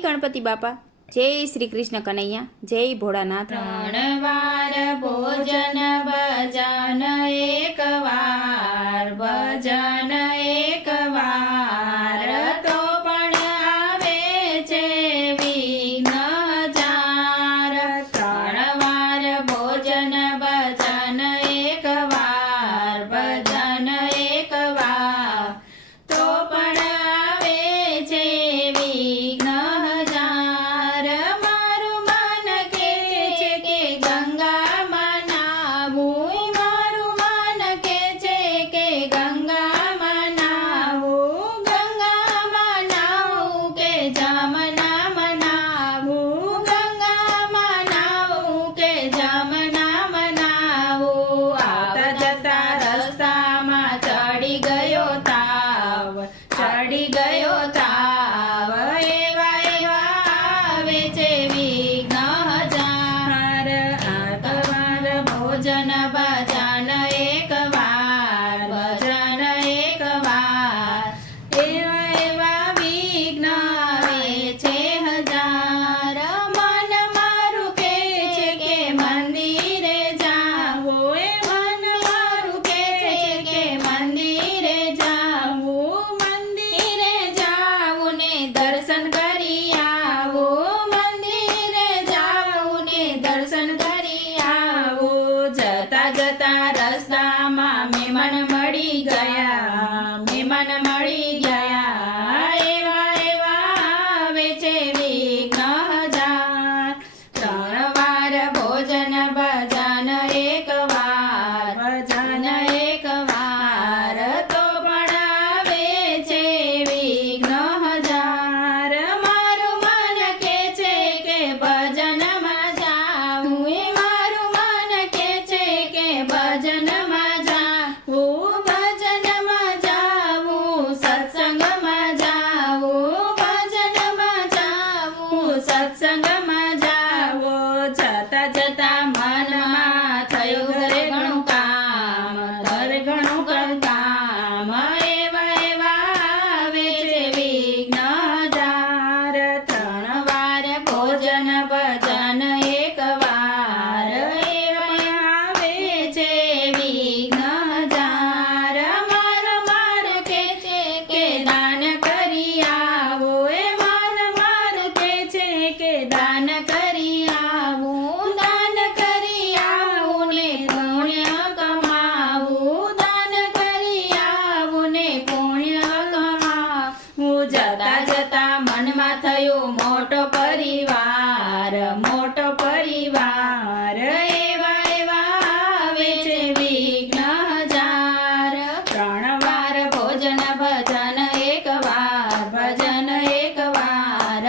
ગણપતિ બાપા. જય શ્રી કૃષ્ણ કનૈયા. જય ભોળાનાથ. ત્રણ ભોજન બજા ಮನಯ જીવનમાં વાર ભોજન ભજન એક વાર, એવા વેચે વિઘ્ન જાર, માર માર કે છે કે દાન કરી આવો, એ માર કે છે કે દાન કરી થયું મોટો પરિવાર મોટો પરિવાર, એવા એવા આવે છે વિઘ્ન જાર ત્રણ વાર ભોજન, ભજન, એક વાર ભજન, એક વાર.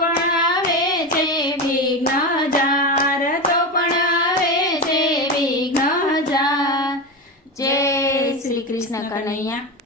પણ આવે છે વિઘ્ન જાર તો પણ આવે છે વિઘ્ન જાર જય શ્રી કૃષ્ણ કનૈયા.